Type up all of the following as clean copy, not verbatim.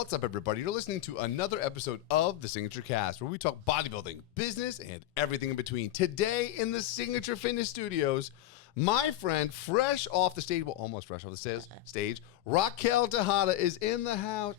What's up, everybody? You're listening to another episode of the SignatureCAST, where we talk bodybuilding, business, and everything in between. Today in the Signature Fitness Studios, my friend, fresh off the stage, well, almost fresh off the stage, Raquel Tejada is in the house.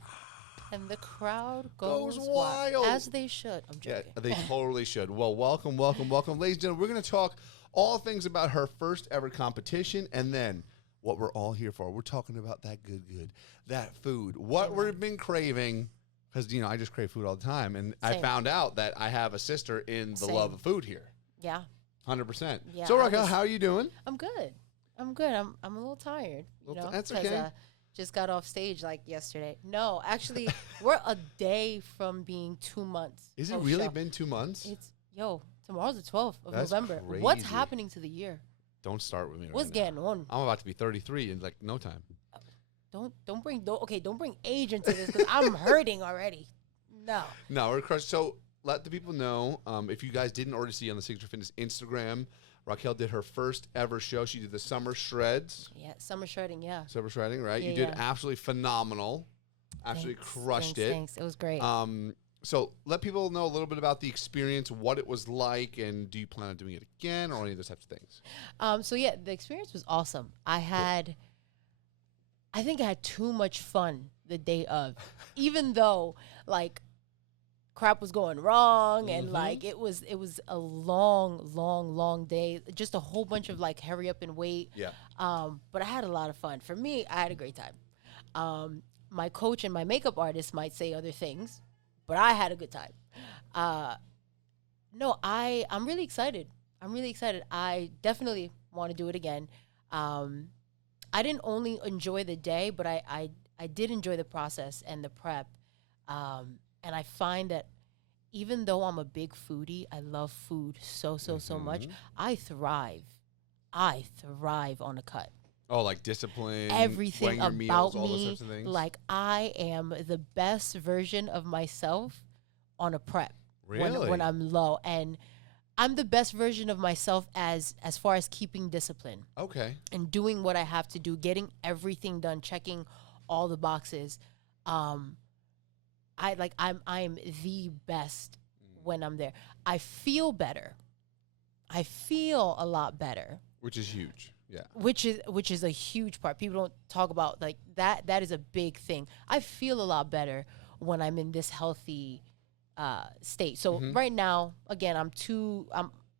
And the crowd goes wild. As they should. I'm joking. Yeah, they totally should. Well, welcome, welcome, welcome. Ladies and gentlemen, we're going to talk all things about her first ever competition, and then what we're all here for. We're talking about that good, that food, what we've been craving, because, you know, I just crave food all the time. And I found out that I have a sister in the love of food here. Yeah. 100%. Yeah, so, Raquel, how are you doing? I'm good. I'm good. I'm a little tired, you know, that's okay. Just got off stage like yesterday. No, actually, we're a day from being 2 months. Is it really been 2 months? Tomorrow's the 12th of That's November. crazy. What's happening to the year? Don't start with me right What's now. getting on? I'm about to be 33 in like no time. Don't bring age into this because I'm hurting already. No, we're crushed. So let the people know, if you guys didn't already see on the Signature Fitness Instagram, Raquel did her first ever show. She did the Summer Shreds. Yeah, Summer Shredding, yeah. Summer Shredding, right? Yeah, you did absolutely phenomenal. Absolutely crushed it. Thanks. It was great. So let people know a little bit about the experience, what it was like, and do you plan on doing it again or any of those types of things? So yeah, the experience was awesome. I think I had too much fun the day of, even though like crap was going wrong and like it was a long day, just a whole bunch of like hurry up and wait. Yeah. But I had a lot of fun. For me, I had a great time. My coach and my makeup artist might say other things, but I had a good time. No, I'm really excited. I definitely want to do it again. I didn't only enjoy the day, but I did enjoy the process and the prep. And I find that even though I'm a big foodie, I love food so much. I thrive on a cut. Oh, like discipline, everything your about meals, all those me, types of things? like I am the best version of myself on a prep. Really? When I'm low, and I'm the best version of myself as far as keeping discipline. Okay. And doing what I have to do, getting everything done, checking all the boxes. I'm the best when I'm there. I feel better. I feel a lot better. Which is huge. Yeah. Which is a huge part. People don't talk about like that. That is a big thing. I feel a lot better when I'm in this healthy state. So right now, again,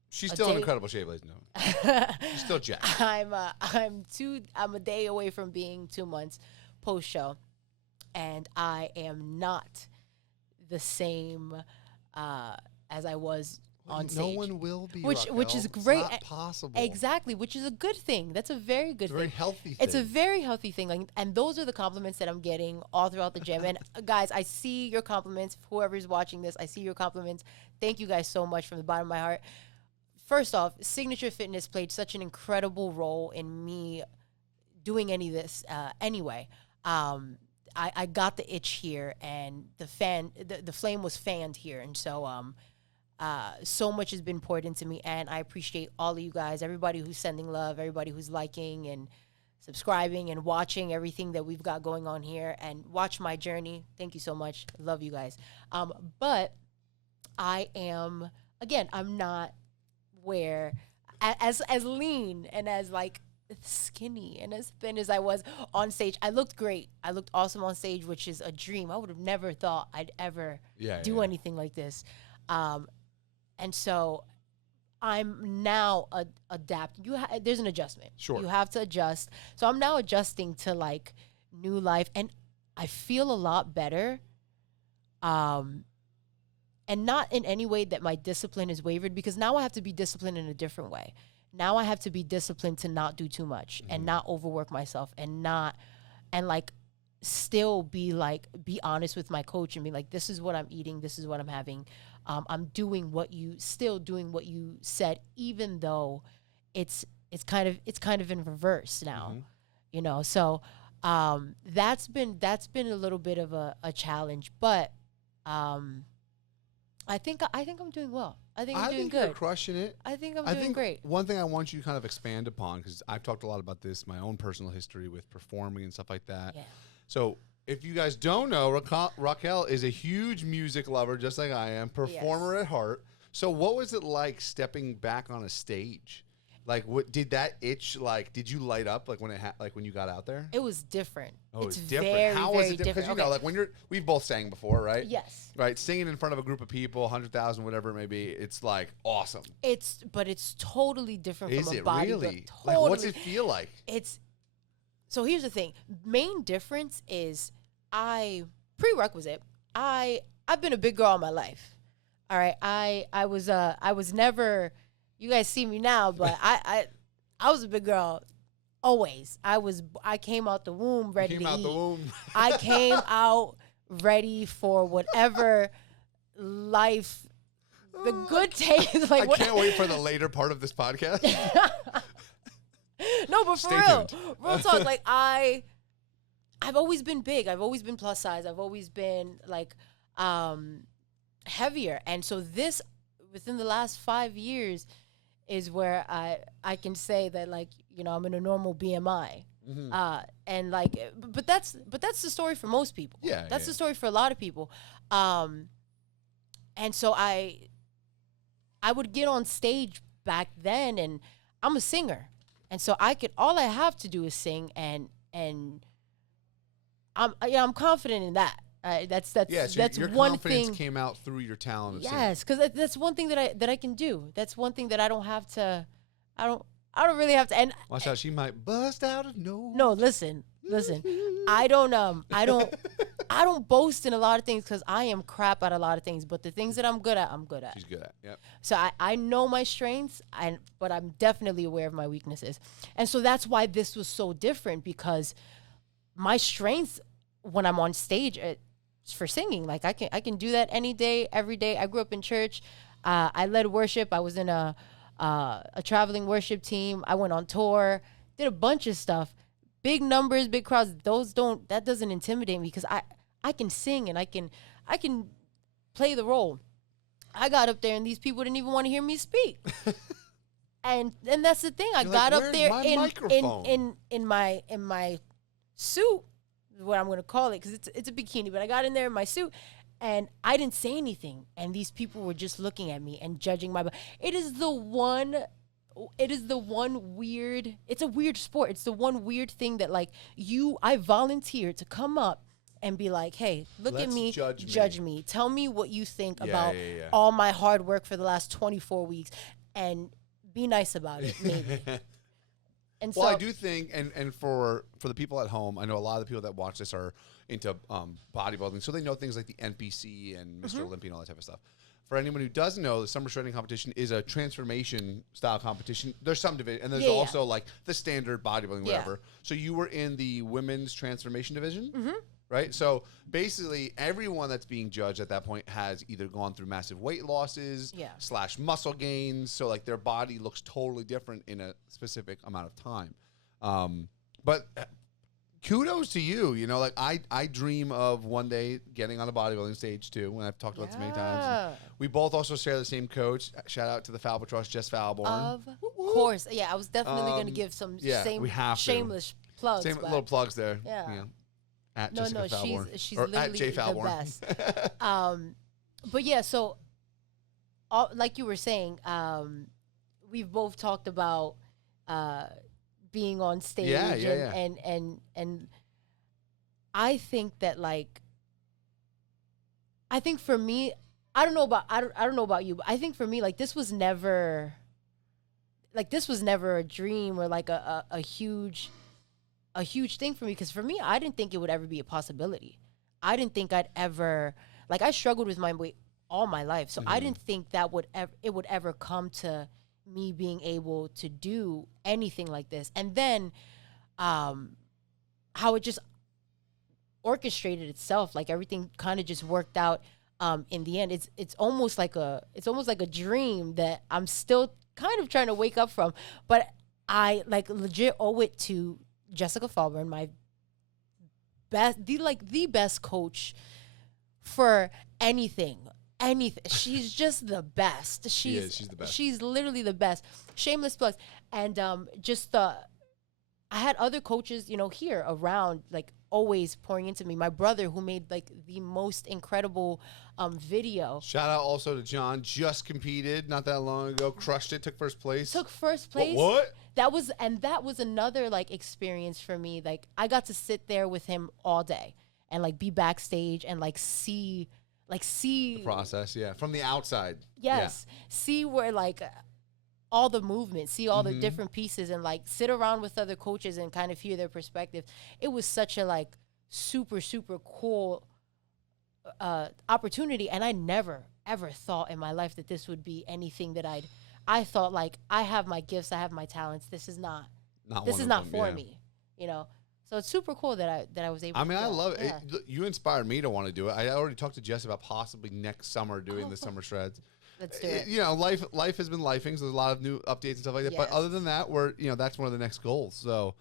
She's still in incredible shape, ladies and gentlemen. She's still jacked. I'm a day away from being 2 months post show, and I am not the same as I was on stage. No one will be, which is Raquel. great. It's not possible. Exactly, which is a good thing. That's a very good thing. Very healthy thing. It's a very healthy thing. Like, and those are the compliments that I'm getting all throughout the gym. And guys, I see your compliments. Whoever's watching this, I see your compliments. Thank you guys so much from the bottom of my heart. First off, Signature Fitness played such an incredible role in me doing any of this anyway. I got the itch here, and the flame was fanned here. And so so much has been poured into me, and I appreciate all of you guys, everybody who's sending love, everybody who's liking and subscribing and watching everything that we've got going on here, and watch my journey. Thank you so much. Love you guys. But I am, again, I'm not where as lean and as like skinny and as thin as I was on stage. I looked great. I looked awesome on stage, which is a dream. I would have never thought I'd ever do anything like this. And so I'm now adapting. There's an adjustment. Sure. You have to adjust. So I'm now adjusting to like new life, and I feel a lot better. And not in any way that my discipline is wavered, because now I have to be disciplined in a different way. Now I have to be disciplined to not do too much and not overwork myself and still be honest with my coach and be like, this is what I'm eating. This is what I'm having. I'm doing what you said, even though it's kind of in reverse now, you know? So, that's been a little bit of a challenge, but, I think I'm doing well. I think I'm doing good. You're crushing it. I think I'm doing great. One thing I want you to kind of expand upon, because I've talked a lot about this, my own personal history with performing and stuff like that. Yeah. So if you guys don't know, Raquel is a huge music lover, just like I am, performer at heart. So what was it like stepping back on a stage? Like, what did that itch? Like, did you light up like when when you got out there? It was different. Oh, it's different. Very, How was it different? Because you know, like when we've both sang before, right? Yes. Right, singing in front of a group of people, 100,000, whatever it may be, it's like awesome. But it's totally different Is from a it body. really? Totally. Like, what's it feel like? So here's the thing. Main difference is prerequisite. I've been a big girl all my life. All right. I was never. You guys see me now, but I was a big girl always. I came out the womb ready to eat. I came out ready for whatever life, the good taste. Like I can't wait for the later part of this podcast. No, but for real talk. Like I've always been big. I've always been plus size. I've always been like heavier, and so this within the last 5 years is where I can say that, like, you know, I'm in a normal BMI. And like, but that's the story for most people. Yeah, that's the story for a lot of people. And so I would get on stage back then, and I'm a singer, and so all I have to do is sing, and I'm confident in that. That's so that's your one confidence thing. came out through your talent of Yes, because that's one thing that I can do. That's one thing that I don't have to. I don't really have to. And watch out, she might bust out of nowhere. No, listen. I don't boast in a lot of things because I am crap at a lot of things. But the things that I'm good at. She's good at. Yep. So I know my strengths, but I'm definitely aware of my weaknesses, and so that's why this was so different, because my strengths when I'm on stage for singing, like I can do that any day, every day. I grew up in church. I led worship. I was in a traveling worship team. I went on tour, did a bunch of stuff, big numbers, big crowds. That doesn't intimidate me, because I can sing and I can play the role. I got up there and these people didn't even want to hear me speak. and that's the thing. I got up there in my suit, is what I'm going to call it, because it's a bikini, but I got in there in my suit and I didn't say anything, and these people were just looking at me and judging my body. It's a weird sport. It's the one weird thing that, like, I volunteered to come up and be like, hey, look at me, judge me. Tell me what you think about all my hard work for the last 24 weeks, and be nice about it, maybe. And well, I do think, and for the people at home, I know a lot of the people that watch this are into bodybuilding, so they know things like the NPC and Mr. Olympia and all that type of stuff. For anyone who doesn't know, the summer shredding competition is a transformation style competition. There's some division, and there's also like the standard bodybuilding, whatever. So you were in the women's transformation division, right? So basically, everyone that's being judged at that point has either gone through massive weight losses / muscle gains. So like their body looks totally different in a specific amount of time. But kudos to you. You know, like I dream of one day getting on a bodybuilding stage too, and I've talked about this many times. And we both also share the same coach. Shout out to the Falbatross, Jess Falborn. Of course. Yeah, I was definitely going to give some shameless plugs. Same little plugs there. Yeah. You know, at Jessica Falborn. She's literally the best. But yeah, so like you were saying, we've both talked about being on stage, and I think that, like, I think for me, I don't know about you, but I think for me, like, this was never a dream or like a huge thing for me, because for me, I didn't think it would ever be a possibility. I didn't think I'd ever, like, I struggled with my weight all my life, so I didn't think that it would ever come to me being able to do anything like this. And then how it just orchestrated itself, like everything kind of just worked out in the end. It's almost like a dream that I'm still kind of trying to wake up from, but I like legit owe it to Jessica Falborn, my the best coach for anything. She's just the best. She's the best. She's literally the best. Shameless plugs. And just I had other coaches, you know, here around, like always pouring into me. My brother, who made like the most incredible video. Shout out also to John. Just competed not that long ago. Crushed it. Took first place. Took first place. What? That was another like experience for me. Like I got to sit there with him all day and like be backstage and like see The process, yeah, from the outside. Yes, see where like all the movement, see all the different pieces, and like sit around with other coaches and kind of hear their perspective. It was such a like super cool opportunity, and I never ever thought in my life that this would be anything that I thought like I have my gifts, I have my talents. This is not for me, you know. So it's super cool that I was able. I mean, to I do love that. it. You inspired me to want to do it. I already talked to Jess about possibly next summer doing the summer shreds. Let's do it. You know, life has been lifing, so there's a lot of new updates and stuff like that. But Yes. other than that, that's one of the next goals. So,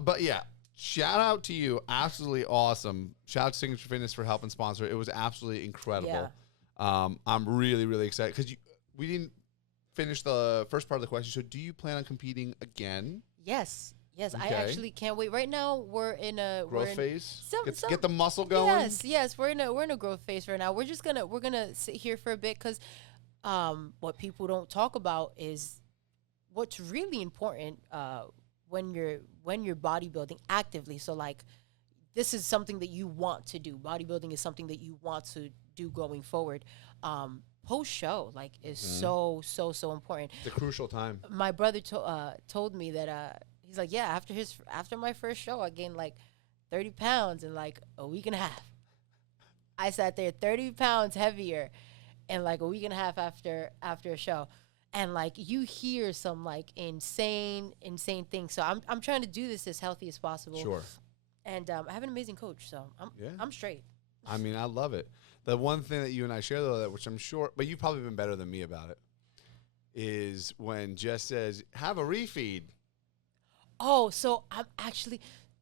but yeah, shout out to you. Absolutely awesome. Shout out to Signature Fitness for helping sponsor. It was absolutely incredible. I'm really, really excited because we didn't finish the first part of the question. So do you plan on competing again? Yes. I Okay. actually can't wait. Right now, we're in a Growth phase? some- Get the muscle going? Yes, we're in a growth phase right now. We're gonna sit here for a bit because what people don't talk about is what's really important when you're bodybuilding actively. So like this is something that you want to do. Bodybuilding is something that you want to do going forward. Post show like is so important. It's a crucial time. My brother told me that he's like, yeah, after my first show, I gained like 30 pounds in like a week and a half. I sat there 30 pounds heavier in like a week and a half after a show. And like you hear some like insane things. So I'm trying to do this as healthy as possible. Sure. And I have an amazing coach, so I'm straight. I mean, I love it. The one thing that you and I share, though, which I'm sure, but you've probably been better than me about it, is when Jess says, have a refeed. Oh, so I'm actually,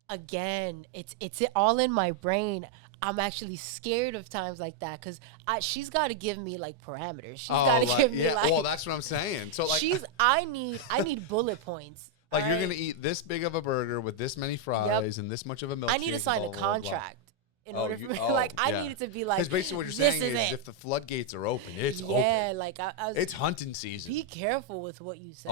again, it's all in my brain. I'm actually scared of times like that because she's got to give me like parameters. She's got to give me like. Well, that's what I'm saying. So like, I need bullet points. Like you're gonna eat this big of a burger with this many fries and this much of a milkshake. I need to sign a contract. In order for me, I need it to be like. Because basically what you're saying is if the floodgates are open, it's open. Yeah, like it's hunting season. Be careful with what you say.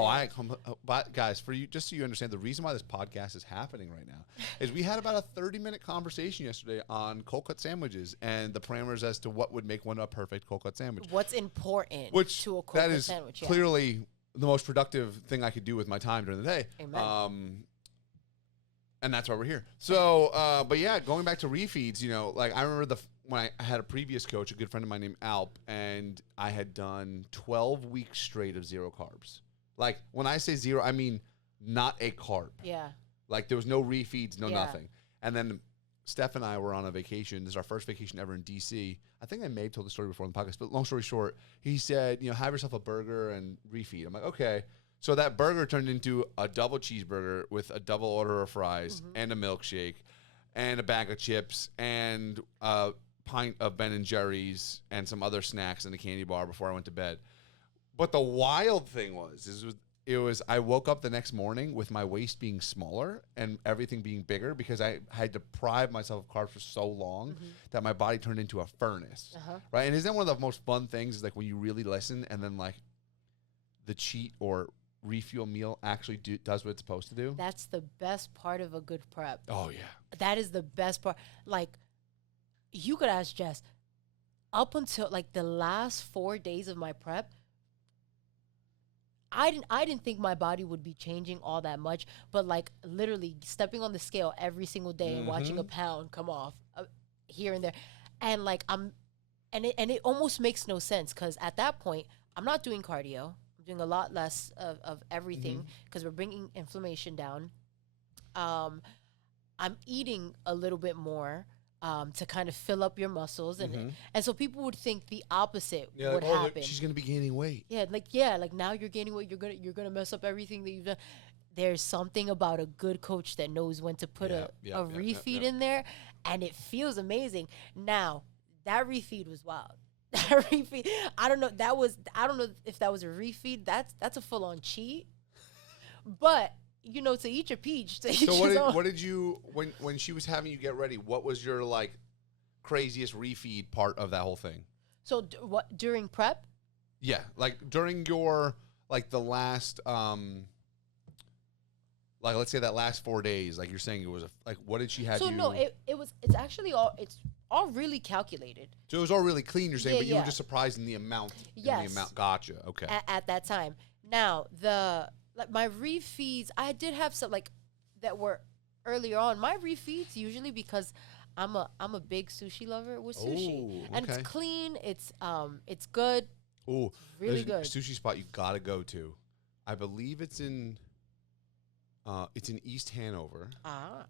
But guys, for you, just so you understand, the reason why this podcast is happening right now is we had about a 30-minute conversation yesterday on cold cut sandwiches and the parameters as to what would make one a perfect cold cut sandwich. What's important to a cold cut sandwich? That is clearly the most productive thing I could do with my time during the day. Amen. And that's why we're here. So, but yeah, going back to refeeds, you know, like I remember when I had a previous coach, a good friend of mine named Alp, and I had done 12 weeks straight of zero carbs. Like when I say zero, I mean not a carb. Yeah. Like there was no refeeds, nothing. And then Steph and I were on a vacation. This is our first vacation ever in DC. I think I may have told the story before in the podcast, but long story short, he said, you know, have yourself a burger and refeed. I'm like, okay. So that burger turned into a double cheeseburger with a double order of fries and a milkshake and a bag of chips and a pint of Ben & Jerry's and some other snacks and a candy bar before I went to bed. But the wild thing was I woke up the next morning with my waist being smaller and everything being bigger because I had deprived myself of carbs for so long that my body turned into a furnace. Right? And isn't that one of the most fun things is like when you really listen and then like the cheat or refuel meal actually does what it's supposed to do? That's the best part of a good prep. Oh, yeah. That is the best part. Like, you could ask Jess, up until like the last 4 days of my prep, I didn't think my body would be changing all that much, but like literally stepping on the scale every single day and watching a pound come off here and there, and like it almost makes no sense because at that point I'm not doing cardio. I'm doing a lot less of everything because we're bringing inflammation down. I'm eating a little bit more to kind of fill up your muscles, and so people would think the opposite would happen. She's gonna be gaining weight. Like now you're gaining weight. You're gonna mess up everything that you've done. There's something about a good coach that knows when to put a refeed in there, and it feels amazing. Now that refeed was wild. That refeed, I don't know if that was a refeed. That's a full on cheat, but to each a peach. To each So his own. what did you when she was having you get ready? What was your like craziest refeed part of that whole thing? So what during prep? Yeah, like during your like the last like let's say that last 4 days, like you're saying it was like what did she have So you? no, it's actually all really calculated. So it was all really clean. You're saying, Yeah, but you were yeah. just surprised in the amount. Yes. In the amount. Gotcha. Okay. At that time. Now my refeeds, I did have some like that were earlier on. My refeeds usually because I'm a big sushi lover with sushi, Ooh, and okay. it's clean. It's good. Ooh, Really there's good. a sushi spot you gotta go to. I believe it's in East Hanover. Ah.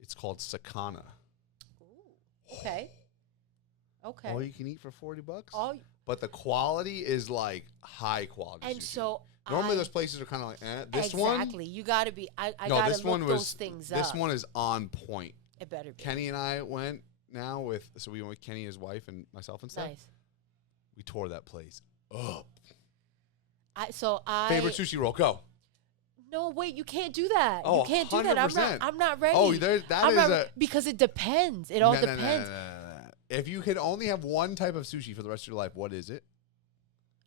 It's called Sakana. Ooh. Okay. Okay. All you can eat for $40. All But the quality is like high quality. and sushi. so Normally I- those places are kind of like this one. exactly. You got to be. I No, gotta this look one those was. things This up. one is on point. It better be Kenny and I went now so we went with Kenny, his wife, and myself and stuff. nice. We tore that place up. I Favorite sushi roll, go. No, wait, you can't do that. Oh, You can't do that. 100%. I'm not ready. Oh, that I'm is not a because it depends. It all No, no, no, depends. no, no, no, no. If you could only have one type of sushi for the rest of your life, what is it?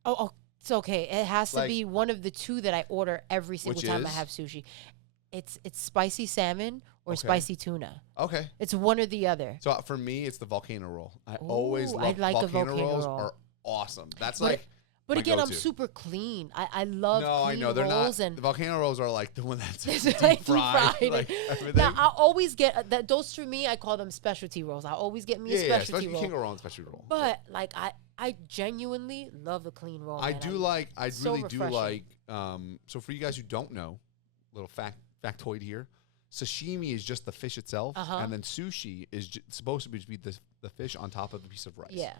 Oh, it's okay. It has to Like- be one of the two that I order every single Which time I is? have sushi. It's spicy salmon or Okay. spicy tuna. Okay. It's one or the other. So for me, it's the volcano roll. I always Ooh, love I like a volcano volcano rolls roll. are awesome. That's But- like But my again, I'm go-to. super clean. I love no, clean I know they're rolls not. and The volcano rolls are like the one that's It's deep like deep fried, fried. like everything. now I always get that. Those for me, I call them specialty rolls. I always get me a yeah, specialty especially roll. king roll and specialty roll. But like I genuinely love a clean roll. I man. do I'm- like. I so really do refreshing. like. So for you guys who don't know, little factoid here. Sashimi is just the fish itself, Uh-huh. and then sushi is supposed to be the fish on top of a piece of rice. Yeah.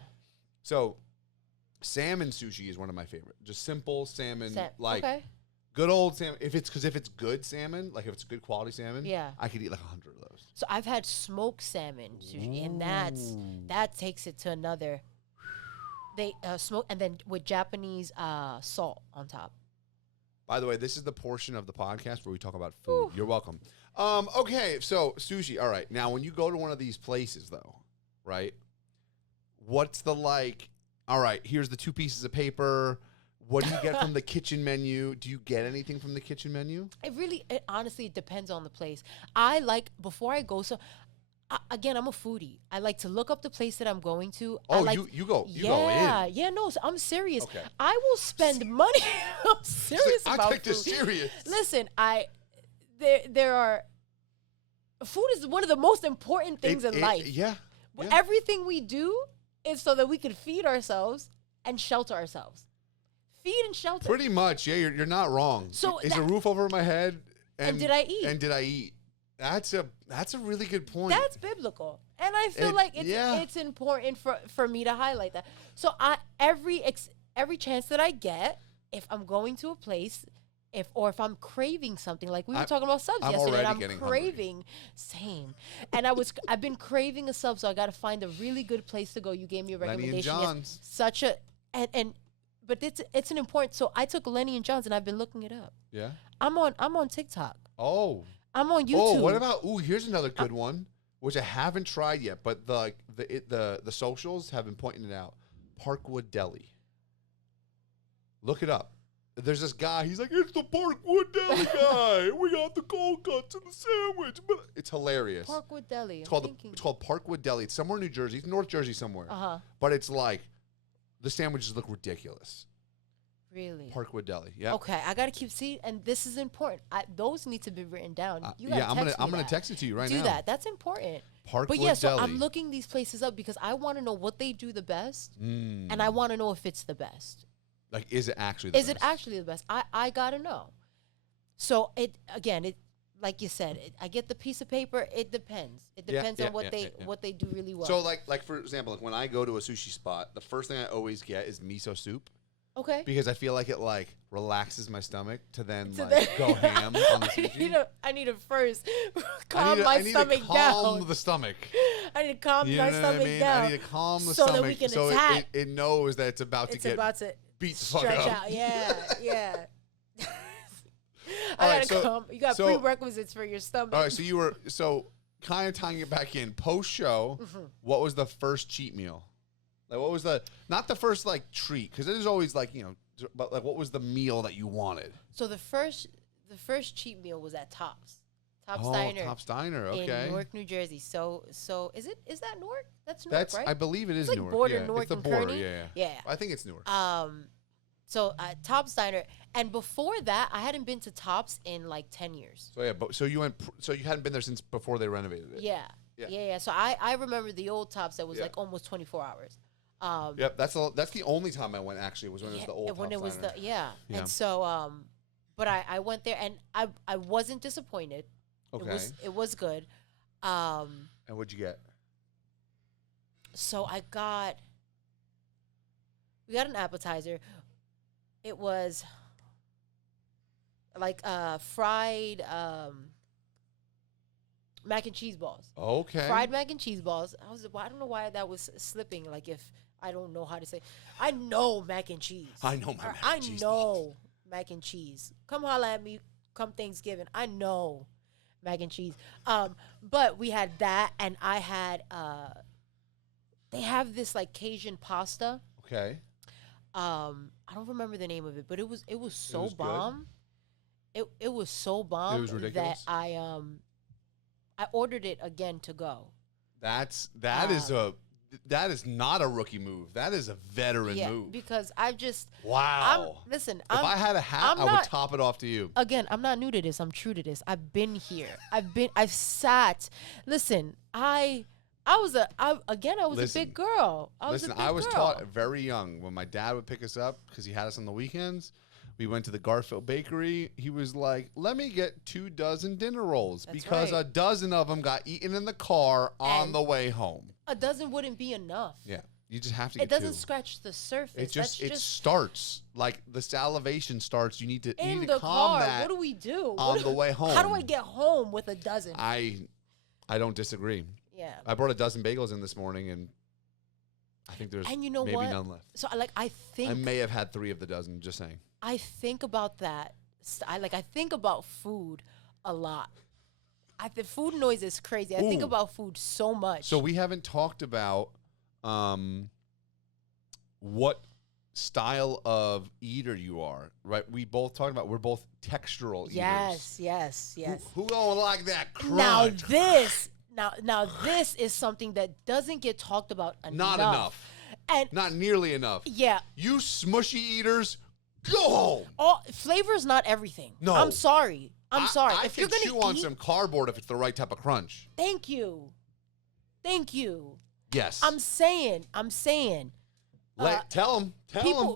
So, salmon sushi is one of my favorite. Just simple salmon, like okay. good old salmon. If it's good salmon, like if it's good quality salmon, Yeah. I could eat like 100 of those. So I've had smoked salmon sushi, and Ooh. that takes it to another. They smoke and then with Japanese salt on top. By the way, this is the portion of the podcast where we talk about food. You're welcome. Okay, so sushi. All right, now when you go to one of these places, though, right? What's the like? All right, here's the 2 pieces of paper. What do you get from the kitchen menu? Do you get anything from the kitchen menu? It honestly depends on the place. I like before I go. So again, I'm a foodie. I like to look up the place that I'm going to. I Oh, like, you go in. Yeah, no, so I'm serious. Okay. I will spend money. I'm serious I about take this food. serious. Listen, there are food is one of the most important things in life. Yeah. But yeah. everything we do is so that we can feed ourselves and shelter ourselves. Feed and shelter. Pretty much, yeah. You're not wrong. So is a roof over my head, And did I eat? And did I eat? That's a really good point. That's biblical, and I feel It- like yeah. it's important for me to highlight that. So every chance that I get, if I'm going to a place, if I'm craving something, like we were talking about subs I'm yesterday, and already I'm getting hungry. craving same, and I've been craving a sub, so I got to find a really good place to go. You gave me a Lenny and recommendation. John's. Such a but it's an important. So I took Lenny and John's, and I've been looking it up. Yeah. I'm on TikTok. Oh. I'm on YouTube. Oh, what about? Ooh, here's another good one, which I haven't tried yet, but the socials have been pointing it out. Parkwood Deli. Look it up. There's this guy. He's like, it's the Parkwood Deli guy. We got the cold cuts and the sandwich. But it's hilarious. Parkwood Deli? It's called Parkwood Deli. It's somewhere in New Jersey. It's North Jersey somewhere. Uh-huh. But it's like the sandwiches look ridiculous. Really? Parkwood Deli. Yeah. Okay, I gotta keep and this is important. Those need to be written down. You Yeah, gotta I'm gonna text it to you right now. Do that. That's important. Parkwood But yeah, so Deli. I'm looking these places up because I want to know what they do the best, Mm. and I want to know if it's the best. Like, is it actually the Is best? it actually the best? I gotta know. So it like you said, I get the piece of paper. It depends. It depends on what they do really well. So like for example, like when I go to a sushi spot, the first thing I always get is miso soup okay. because I feel like it like relaxes my stomach to then So like then- go ham on the sushi. I need to first I calm need my to stomach calm down. the stomach. I need to calm You my know what I stomach mean? down. I need to calm the so stomach that we can so attack. it knows that it's about It's to get about to beat the fuck stretch up. out. Yeah, yeah. come. You got prerequisites for your stomach. All right, so kind of tying it back in post show. What was the first cheat meal? Like, what was not the first like treat, because it is always like, you know, but like, what was the meal that you wanted? So the first cheat meal was at Tops Diner. Tops Diner, okay. In Newark, New Jersey. So is that Newark? That's Newark, right? I believe it is it's Newark. Like border yeah. Newark it's the and border, Kearney. Yeah. I think it's Newark. So Tops Diner, and before that, I hadn't been to Tops in like 10 years. So yeah, so you hadn't been there since before they renovated it. Yeah. So I remember the old Tops that was like almost 24 hours. Yep, that's the only time I went, actually, was when it was the old Tops Diner. And so but I went there, and I wasn't disappointed. Okay. It was good. And what'd you get? So we got an appetizer. It was like fried mac and cheese balls. Okay. Fried mac and cheese balls. I don't know why that was slipping. Like, if I don't know how to say, I know mac and cheese. I know my mac and cheese. I know mac and cheese. Come holla at me. Come Thanksgiving. I know mac and cheese. But we had that, and I had they have this like Cajun pasta. Okay. I don't remember the name of it, but it was so bomb. It was so bomb. It was ridiculous. That I ordered it again to go. That is not a rookie move. That is a veteran move. Because I've just wow. If I had a hat, I would top it off to you. Again, I'm not new to this. I'm true to this. I've been here. I've sat. Listen, I was a big girl. I was taught very young when my dad would pick us up because he had us on the weekends. We went to the Garfield Bakery. He was like, "Let me get 24 dinner rolls," because a dozen of them got eaten in the car on the way home. A dozen wouldn't be enough. Yeah, you just have to get It doesn't two. scratch the surface. It starts. Like, the salivation starts. You need to in the the calm car. that What do we do on the way home? How do I get home with a dozen? I don't disagree. Yeah. I brought a dozen bagels in this morning, and I think there's maybe none left. So I may have had 3 of the dozen, just saying. I think about that. I think about food a lot. The food noise is crazy. I think about food so much. So we haven't talked about what style of eater you are, right? We both talked about we're both textural eaters. Yes. Who don't like that crunch? Now this is something that doesn't get talked about enough. Not enough. And not nearly enough. Yeah. You smushy eaters, go home. Flavor's not everything. No. I'm sorry. I if you're can gonna chew on some cardboard if it's the right type of crunch. Thank you. Yes. I'm saying. Tell them.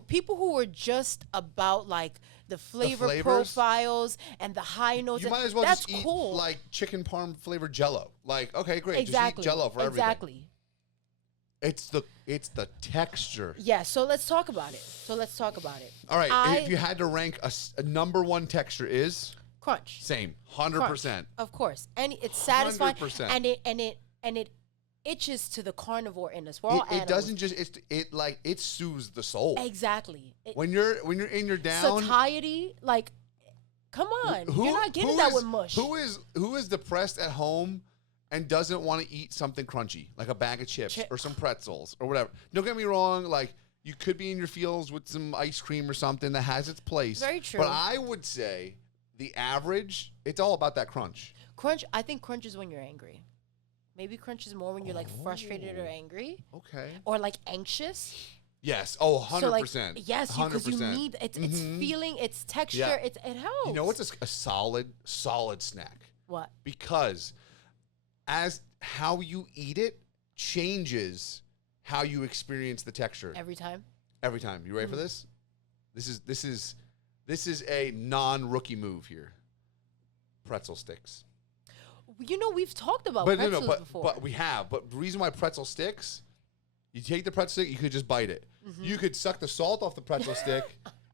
People who are just about like the flavor profiles and the high notes. You might as well that's just cool. eat like chicken parm flavored Jello. Like, okay, great. Exactly. Just eat Jello for everything. Exactly. It's the texture. Yeah. So let's talk about it. All right. If you had to rank a number one texture is crunch. Same. 100%. Of course. And it's satisfying. 100%. And it itches to the carnivore in us. We're all animals. It doesn't just it soothes the soul. Exactly. When you're in your down satiety, like, come on, you're not getting that with mush. Who is depressed at home and doesn't want to eat something crunchy, like a bag of chips or some pretzels or whatever? Don't get me wrong, like, you could be in your feels with some ice cream or something that has its place. Very true. But I would say the average, it's all about that crunch. I think crunch is when you're angry. Maybe crunch is more when you're like frustrated or angry. Okay. Or like anxious. Yes. Oh, 100%. So, like, yes, because you need it's feeling, it's texture, it helps. You know what's a solid snack? What? Because as how you eat it changes how you experience the texture. Every time. You ready for this? This is a non-rookie move here. Pretzel sticks. You know, we've talked about pretzels before. But we have. But the reason why pretzel sticks, you take the pretzel stick, you could just bite it. Mm-hmm. You could suck the salt off the pretzel stick,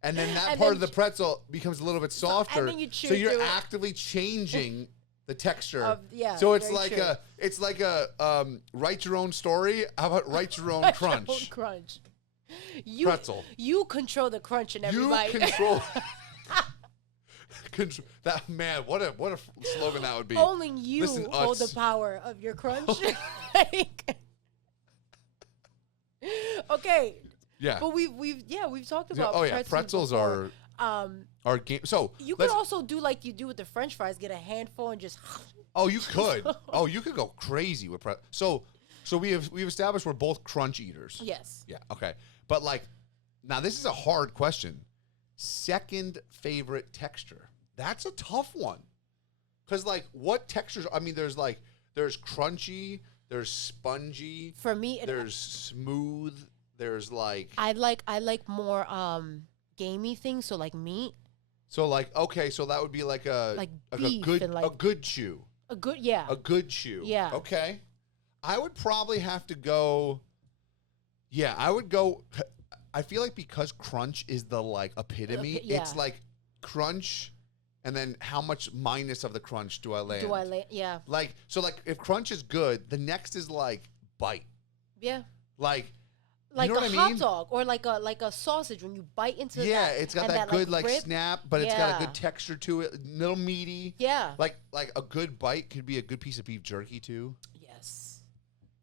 and then that part of the pretzel becomes a little bit softer. And then you chew so you're actively changing the texture. So it's like a write your own story. How about write your own crunch? Your own crunch. Pretzel. You control the crunch in every bite. You control. That man, what a slogan that would be. Only you Listen, hold the us. power of your crunch. Like, okay. Yeah. But we've talked about pretzels before. are game. So you could also do like you do with the French fries, get a handful and just. Oh, you could. Oh, you could go crazy with So we've established we're both crunch eaters. Yes. Yeah. Okay. But like, now this is a hard question. Second favorite texture. That's a tough one. Cause like, what textures? I mean, there's crunchy. There's spongy. For me, there's smooth. There's like. I like more gamey things. So like meat. So like, okay, so that would be like a beef and a good chew. A good, yeah. A good chew. Yeah. Okay. I would probably have to go. Yeah, I would go. I feel like because crunch is the like epitome, yeah. it's like crunch, and then how much minus of the crunch do I land? Yeah. Like, so like if crunch is good, the next is like bite. Yeah. Like a you know hot dog or like a sausage when you bite into that. Yeah, it's got that good like rip. snap, but it's got a good texture to it, little meaty. Yeah. Like a good bite could be a good piece of beef jerky too. Yes.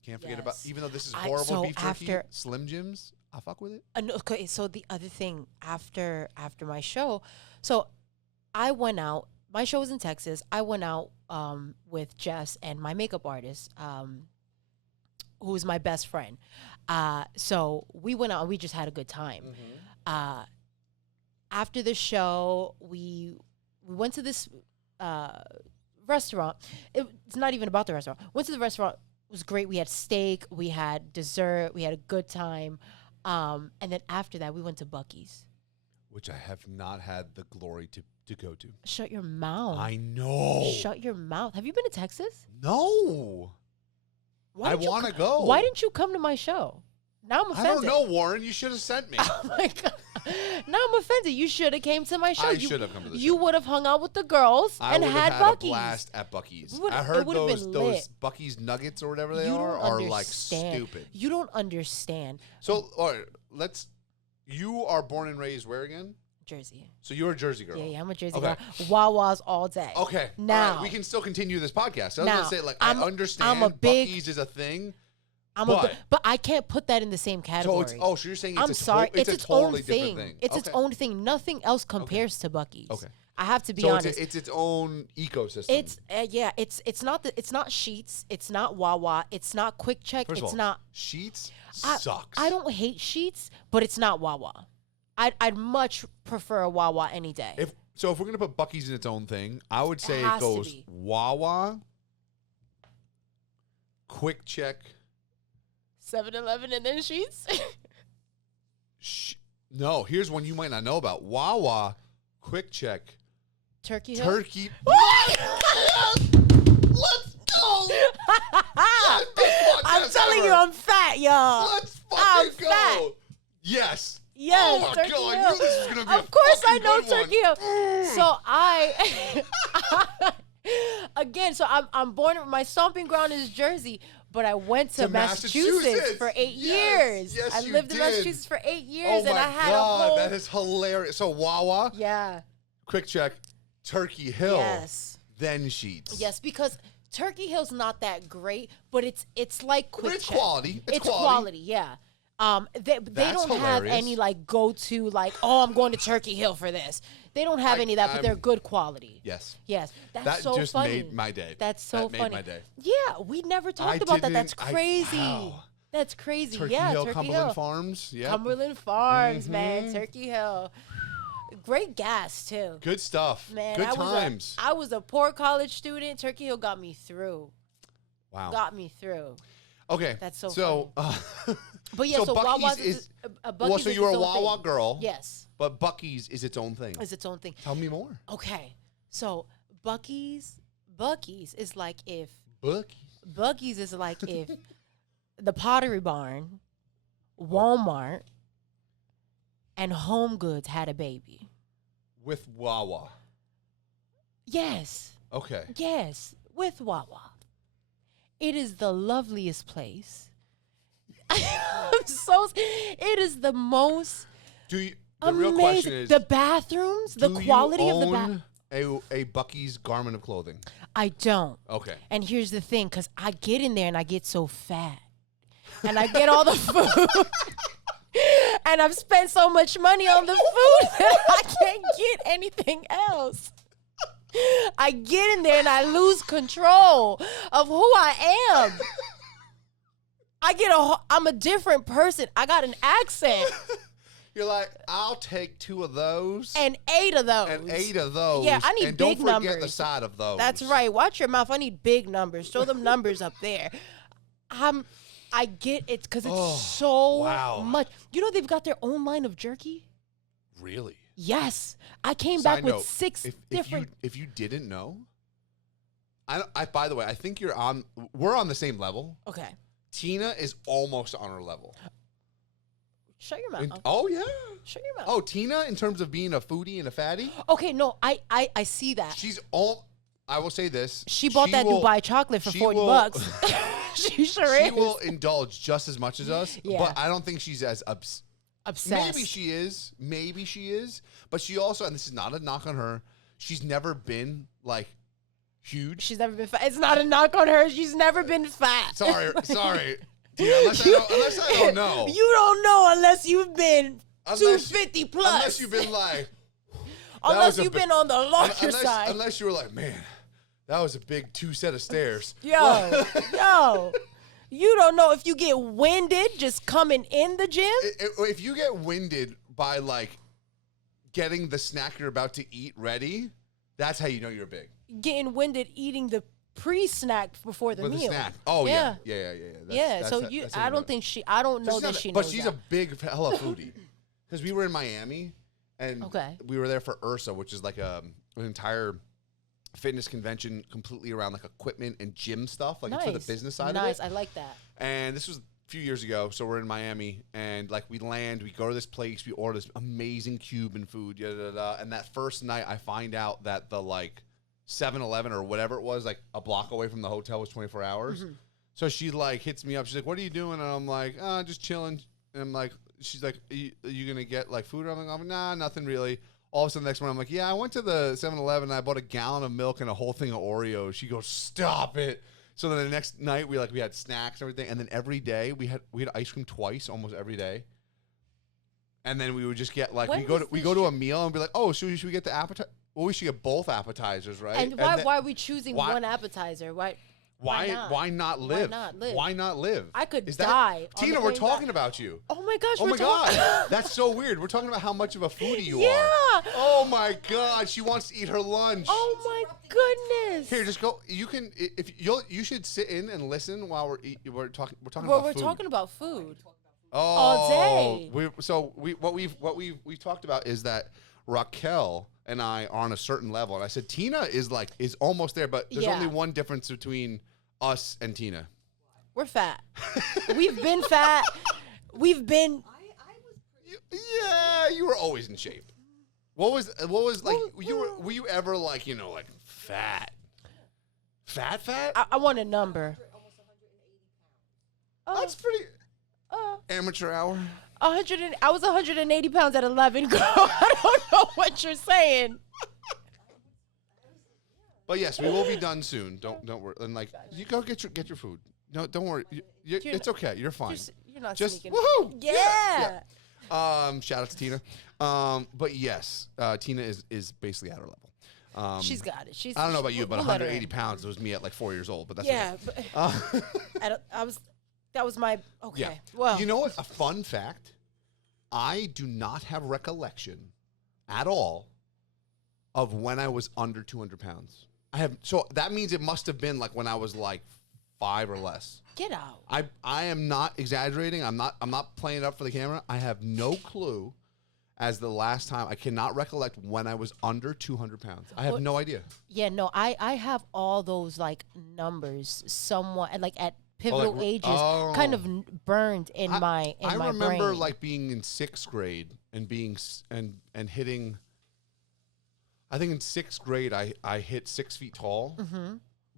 Can't forget about, even though this is horrible beef jerky, Slim Jims, I fuck with it. No, okay, so the other thing after my show, so I went out. My show was in Texas. I went out with Jess and my makeup artist, who's my best friend. So we went out and we just had a good time. Mm-hmm. After the show, we went to this restaurant. It's not even about the restaurant. Went to the restaurant. It was great. We had steak. We had dessert. We had a good time. And then after that, we went to Buc-ee's. Which I have not had the glory to go to. Shut your mouth. I know. Shut your mouth. Have you been to Texas? No. I want to go. Why didn't you come to my show? Now I'm offended. I don't know, Warren. You should have sent me. Oh my God. Now I'm offended. You should have came to my show. I should have come to the show. You would have hung out with the girls and had Buc-ee's. A blast at Buc-ee's. I heard those Buc-ee's nuggets or whatever they are like stupid. You don't understand. So, all right, you are born and raised where again? Jersey. So you're a Jersey girl. Yeah, I'm a Jersey girl. Wawa's all day. Okay. Now. All right, we can still continue this podcast. So I was going to say, like, I understand Buc-ee's is a thing. But I can't put that in the same category. So you're saying it's its totally own thing. different thing. It's its own thing. Nothing else compares to Buc-ee's. Okay. I have to be honest. It's its own ecosystem. It's not Sheetz. It's not Wawa. It's not Quick Check. It's not Sheetz. Sucks. I don't hate Sheetz, but it's not Wawa. I'd much prefer a Wawa any day. If we're gonna put Buc-ee's in its own thing, I would say it goes Wawa, Quick Check, 7-Eleven, and then Sheetz. No, here's one you might not know about: Wawa, Quick Check, Turkey Hill. Turkey. Let's go! I'm telling you, I'm fat, y'all. Let's fucking go! Fat. Yes. Yes, oh my Turkey God, Hill. I knew this was gonna be of course, I good know one. Turkey Hill. So again, so I'm born. My stomping ground is Jersey, but I went to Massachusetts for 8 years. Yes, I lived in Massachusetts for 8 years, oh and I had a whole. That is hilarious. So Wawa, Quick Check, Turkey Hill, then Sheetz. Yes, because Turkey Hill's not that great, but it's like Quick Check. Quality. It's quality. Yeah. They don't have any like go-to like, oh, I'm going to Turkey Hill for this. They don't have any of that, but they're good quality. Yes. That's so funny. That just made my day. That's so funny. Made my day. Yeah, we never talked about that. That's crazy. Wow. That's crazy. Turkey Hill, Cumberland Farms. Yeah. Cumberland Farms, man. Turkey Hill. Great gas too. Good stuff. Man, good times. I was a poor college student. Turkey Hill got me through. Wow. Got me through. Okay. That's so funny. But yeah, so Buc-ee's is well, so you're a Wawa girl. Yes. But Buc-ee's is its own thing. It's its own thing. Tell me more. Okay. So Buc-ee's is like if Buc-ee's is like if the Pottery Barn, Walmart, and Home Goods had a baby. With Wawa. Yes. Okay. Yes, with Wawa. It is the loveliest place. It is the most the amazing. real question is, the bathrooms, the quality of the bath. a Bucky's garment of clothing? I don't. Okay. And here's the thing, because I get in there and I get so fat. And I get all the food. And I've spent so much money on the food that I can't get anything else. I get in there and I lose control of who I am. I'm a different person. I got an accent. You're like, I'll take 2 of those. And 8 of those. And 8 of those. Yeah, I need and big numbers. don't forget the side of those. That's right. Watch your mouth. I need big numbers. Show them numbers up there. I get it because it's so much. You know they've got their own line of jerky? Really? Yes. I came Side back with note, 6 different. If you didn't know, by the way, I think we're on the same level. Okay. Tina is almost on our level. Shut your mouth. Oh, yeah. Shut your mouth. Oh, Tina, in terms of being a foodie and a fatty? Okay, no, I see that. I will say this. She bought that Dubai chocolate for $40. She sure is. She will indulge just as much as us, but I don't think she's as obsessed. Maybe she is. Maybe she is. But she also, and this is not a knock on her, she's never been, like, huge. She's never been fat. It's not a knock on her. She's never been fat. Sorry. Yeah, unless I don't know. You don't know unless you've been 250 plus. Unless you've been like. Unless you've been on the larger side. Unless you were like, man, that was a big 2 set of stairs. Yo. You don't know if you get winded just coming in the gym. If you get winded by like getting the snack you're about to eat ready, that's how you know you're big. Getting winded eating the pre-snack before the meal. The snack. Oh yeah. I don't know that she knows. But she's a big hella foodie. Because we were in Miami and we were there for Ursa, which is like an entire fitness convention completely around like equipment and gym stuff. Like it's for the business side of it. Nice, I like that. And this was a few years ago, so we're in Miami, and like we land, we go to this place, we order this amazing Cuban food, and that first night I find out that the like 7-Eleven or whatever it was, like a block away from the hotel was 24 hours. Mm-hmm. So she like hits me up. She's like, "What are you doing?" And I'm like, just chilling. And I'm like, she's like, are you going to get like food? I'm like, nah, nothing really. All of a sudden the next morning, I'm like, yeah, I went to the 7-Eleven and I bought a gallon of milk and a whole thing of Oreos. She goes, stop it. So then the next night we had snacks and everything. And then every day we had ice cream twice, almost every day. And then we would just get like, we go to a meal and be like, oh, should we get the appetizer? Well, we should get both appetizers, right? And why are we choosing one appetizer? Why not? Why not live? Why not live? I could die. Tina, we're talking about you. Oh my gosh. Oh my God. That's so weird. We're talking about how much of a foodie you are. Oh my God. She wants to eat her lunch. Oh my goodness. Here, just go. You can, you should sit in and listen while we're talking. We're talking about food. We're talking about food. All day. What we've talked about is that Raquel and I are on a certain level, and I said Tina is almost there, but there's only one difference between us and Tina. We're fat. We've been fat. We've been. Yeah, you were always in shape. What was like? Were you ever like like fat? Fat? I want a number. That's pretty. Amateur hour. I was 180 pounds at 11. Girl, I don't know what you're saying. But yes, we will be done soon. Don't worry. And like, you go get your food. No, don't worry. It's okay. You're fine. You're not just sneaking. Woohoo! Yeah. Shout out to Tina. But yes, Tina is basically at our level. She's got it. I don't know about you, but 180 pounds was me at like 4 years old. But that's okay. But that was my okay. Yeah. Well, you know what? A fun fact: I do not have recollection at all of when I was under 200 pounds. So that means it must have been like when I was like 5 or less. Get out. I am not exaggerating. I'm not playing it up for the camera. I have no clue as the last time. I cannot recollect when I was under 200 pounds. I have no idea. Yeah, no, I have all those like numbers somewhat like at pivotal ages kind of burned in my brain. I remember like being in 6th grade and being and hitting. I think in 6th grade I hit 6 feet tall,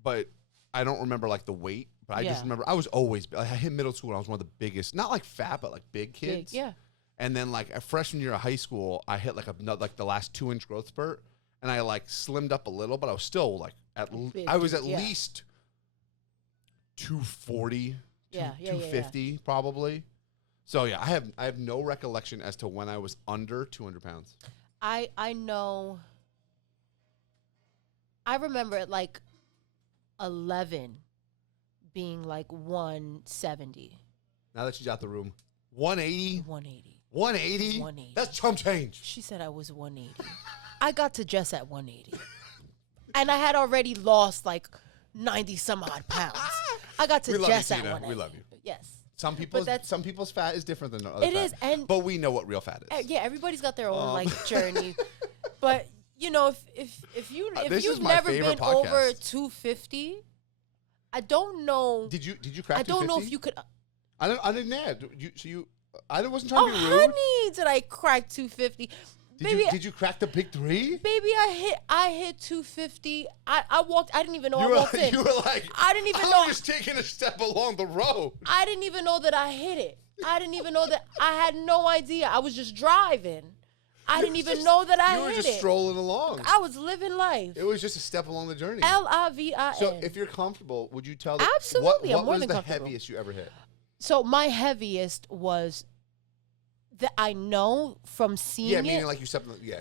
but I don't remember like the weight. But I just remember I was always. I hit middle school and I was one of the biggest, not like fat, but like big kids. Yeah. And then like a freshman year of high school, I hit like the last 2-inch growth spurt, and I like slimmed up a little, but I was still like Big I was dude, at yeah. least 240, Yeah, 250 probably. So yeah, I have no recollection as to when I was under 200 pounds. I know. I remember at like 11 being like 170. Now that she's out the room, 180. 180. 180. 180. That's chump change. She said I was 180. I got to Jess at 180. And I had already lost like 90 some odd pounds. I got to We love Jess you, at Tina. 180. We love you. Yes. Some people's fat is different than other It fat. is, and but we know what real fat is. yeah, everybody's got their own like journey. But you know, if This you've is my never favorite been over podcast. 250, I don't know. Did you crack? I don't know 250? if you could. I didn't add. I wasn't trying Oh, to be rude. honey, did I crack 250? Did you crack the big 3? Baby, I hit 250. I walked. I didn't even know I walked in. You were like, I didn't even I'm know. just taking a step along the road. I didn't even know that I hit it. I didn't even know that. I had no idea. I was just driving. I didn't even know that I hit it. You were just strolling along. I was living life. It was just a step along the journey. LIVIN. So if you're comfortable, would you tell them Absolutely, I'm what more was than the comfortable. heaviest you ever hit? So my heaviest was that I know from seeing Yeah, meaning it like you stepped. Yeah.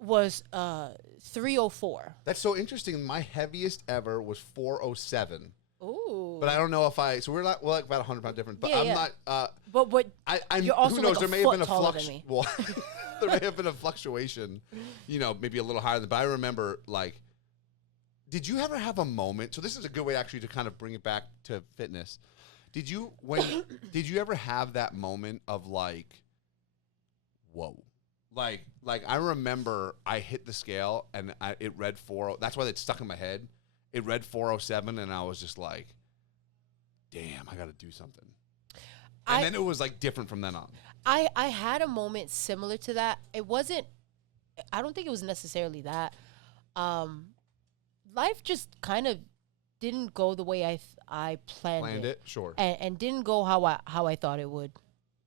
was 304. That's so interesting. My heaviest ever was 407. Ooh. But I don't know if so we're like about 100 pounds different. But Yeah, I'm yeah. not. But I'm. you're also who knows? like a There may have been foot a taller than me. Well, there may have been a fluctuation. Maybe a little higher than. But I remember like. Did you ever have a moment? So this is a good way actually to kind of bring it back to fitness. Did you ever have that moment of like, whoa, like I remember I hit the scale and it read 40. That's why it stuck in my head. It read 407 and I was just like, damn, I got to do something. And then it was like different from then on. I had a moment similar to that. It wasn't. I don't think it was necessarily that. Life just kind of didn't go the way I planned it. Sure. And didn't go how I thought it would.